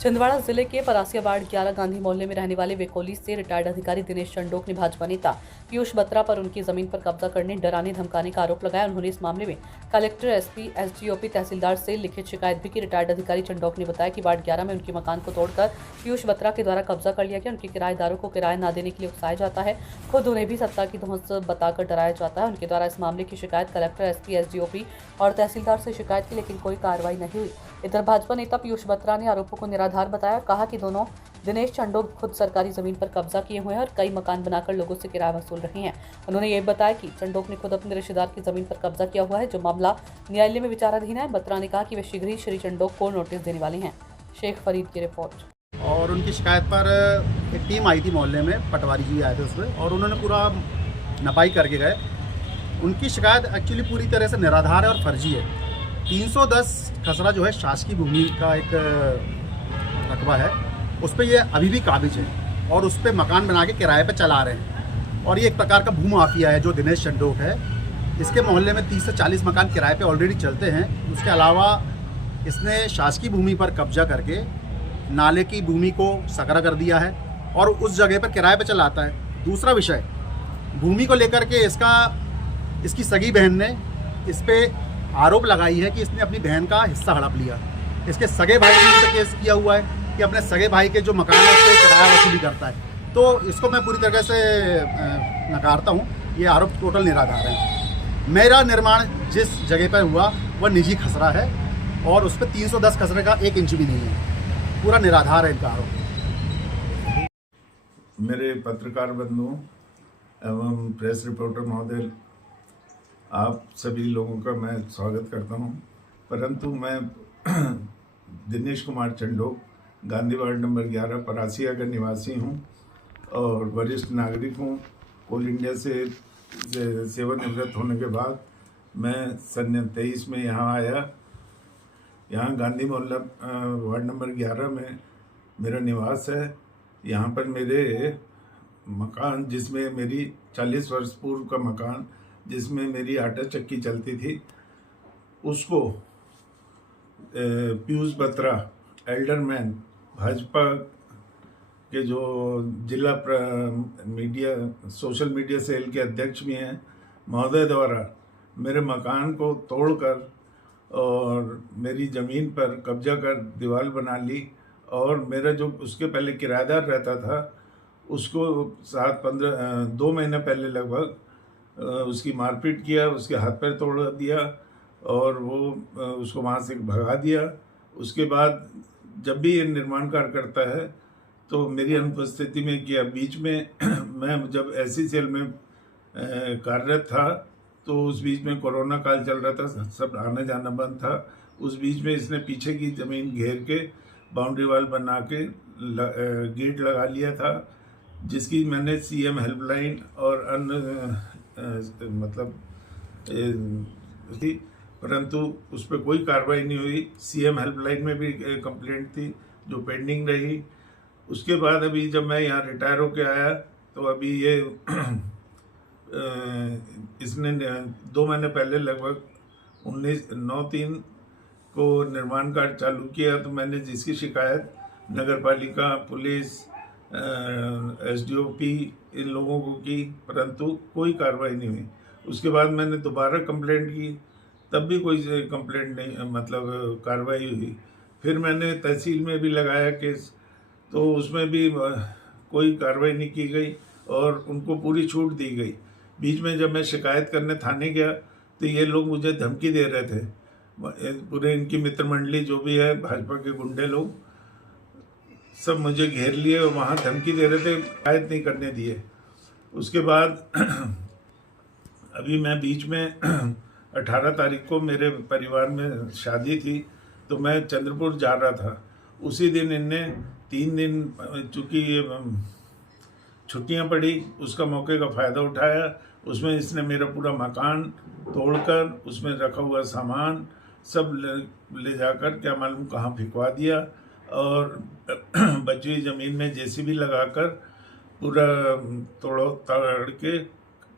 छिंदवाड़ा जिले के परासिया वार्ड 11 गांधी मोहल्ले में रहने वाले वेकोली से रिटायर्ड अधिकारी दिनेश चंडोक ने भाजपा नेता पीयूष बत्रा पर उनकी जमीन पर कब्जा करने, डराने, धमकाने का आरोप लगाया। उन्होंने इस मामले में कलेक्टर, एसपी, एसडीओपी, तहसीलदार से लिखित शिकायत भी की। रिटायर्ड अधिकारी चंडोक ने बताया कि वार्ड 11 में उनके मकान को तोड़कर पीयूष बत्रा के द्वारा कब्जा कर लिया गया। उनके किराएदारों को किराया न देने के लिए उकसाया जाता है। खुद उन्हें भी सत्ता की धौंस बताकर डराया जाता है। उनके द्वारा इस मामले की शिकायत कलेक्टर, एसपी, एसडीओपी और तहसीलदार से शिकायत की, लेकिन कोई कार्रवाई नहीं हुई। इधर भाजपा नेता पीयूष बत्रा ने आरोपों को निराधार बताया। कहा कि दोनों दिनेश चंडोक खुद सरकारी जमीन पर कब्जा किए हुए हैं और कई मकान बनाकर लोगों से किराया वसूल रहे हैं। उन्होंने ये बताया कि चंडोक ने खुद अपने रिश्तेदार की जमीन पर कब्जा किया हुआ है, जो मामला न्यायालय में विचाराधीन है। बत्रा ने कहा कि वे शीघ्र ही श्री चंडोक को नोटिस देने वाले हैं। शेख फरीद की रिपोर्ट। और उनकी शिकायत पर एक टीम आई थी मोहल्ले में, पटवारी जी आए थे उसमें, और उन्होंने पूरा नपाई करके गए। उनकी शिकायत एक्चुअली पूरी तरह से निराधार है और फर्जी है। 310 खसरा जो है शासकीय भूमि का एक रकबा है, उस पर ये अभी भी काबिज है और उस पर मकान बना के किराए पर चला रहे हैं। और ये एक प्रकार का भूमाफिया है जो दिनेश चंडोक है। इसके मोहल्ले में 30 से 40 मकान किराए पे ऑलरेडी चलते हैं। उसके अलावा इसने शासकीय भूमि पर कब्जा करके नाले की भूमि को सकरा कर दिया है और उस जगह पर किराए पे चलाता है। दूसरा विषय, भूमि को लेकर के इसकी सगी बहन ने इस पे आरोप लगाई है कि इसने अपनी बहन का हिस्सा हड़प लिया। इसके सगे भाई ने इस पे केस किया हुआ है कि अपने सगे भाई के जो मकान है उस पर किराया वसूली करता है। तो इसको मैं पूरी तरह से नकारता हूँ। ये आरोप टोटल निराधार है। मेरा निर्माण जिस जगह पर हुआ वह निजी खसरा है और उस पर 310 खसरे का 1 इंच भी नहीं है। पूरा निराधार है इनका आरोप। मेरे पत्रकार बंधुओं एवं प्रेस रिपोर्टर महोदय, आप सभी लोगों का मैं स्वागत करता हूं। परंतु मैं दिनेश कुमार चंडोक, गांधी वार्ड नंबर 11 परासिया का निवासी हूं और वरिष्ठ नागरिक हूं। कोल इंडिया से सेवानिवृत्त होने के बाद मैं सन 23 में यहाँ आया। यहाँ गांधी मोहल्ला वार्ड नंबर 11 में मेरा निवास है। यहाँ पर मेरे मकान, जिसमें मेरी 40 वर्ष पूर्व का मकान, जिसमें मेरी आटा चक्की चलती थी, उसको पीयूष बत्रा, एल्डरमैन, भाजपा के जो जिला सोशल मीडिया सेल के अध्यक्ष भी हैं, महोदय द्वारा मेरे मकान को तोड़कर और मेरी ज़मीन पर कब्जा कर दीवार बना ली। और मेरा जो उसके पहले किराएदार रहता था उसको 2 महीने पहले लगभग उसकी मारपीट किया, उसके हाथ पैर तोड़ दिया और वो उसको वहाँ से भगा दिया। उसके बाद जब भी ये निर्माण कार्य करता है तो मेरी अनुपस्थिति में किया। बीच में मैं जब ऐसी सेल में कार्यरत था तो उस बीच में कोरोना काल चल रहा था, सब आना जाना बंद था। उस बीच में इसने पीछे की ज़मीन घेर के बाउंड्री वाल बना के गेट लगा लिया था, जिसकी मैंने सीएम हेल्पलाइन और अन्य मतलब थी, परंतु उस पर कोई कार्रवाई नहीं हुई। सीएम हेल्पलाइन में भी कंप्लेंट थी जो पेंडिंग रही। उसके बाद अभी जब मैं यहाँ रिटायर होके आया तो अभी ये इसने 2 महीने पहले लगभग 19/9/3 को निर्माण कार्य चालू किया। तो मैंने जिसकी शिकायत नगर पालिका, पुलिस, एसडीओपी, इन लोगों को की, परंतु कोई कार्रवाई नहीं हुई। उसके बाद मैंने दोबारा कंप्लेंट की, तब भी कोई कंप्लेंट नहीं, मतलब कार्रवाई हुई। फिर मैंने तहसील में भी लगाया केस, तो उसमें भी कोई कार्रवाई नहीं की गई और उनको पूरी छूट दी गई। बीच में जब मैं शिकायत करने थाने गया तो ये लोग मुझे धमकी दे रहे थे। पूरे इनकी मित्र मंडली जो भी है, भाजपा के गुंडे लोग सब मुझे घेर लिए और वहाँ धमकी दे रहे थे, शिकायत नहीं करने दिए। उसके बाद अभी मैं बीच में 18 तारीख को मेरे परिवार में शादी थी तो मैं चंद्रपुर जा रहा था। उसी दिन इनने 3 दिन, चूँकि छुट्टियां पड़ी, उसका मौके का फ़ायदा उठाया। उसमें इसने मेरा पूरा मकान तोड़कर उसमें रखा हुआ सामान सब ले जाकर क्या मालूम कहाँ फिकवा दिया और बची हुई ज़मीन में जेसीबी लगाकर पूरा तोड़ के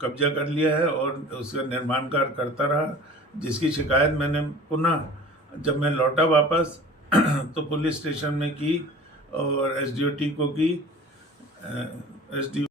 कब्जा कर लिया है और उसका निर्माण कार्य करता रहा, जिसकी शिकायत मैंने पुनः जब मैं लौटा वापस तो पुलिस स्टेशन में की और एसडीओटी को की, एसडीओ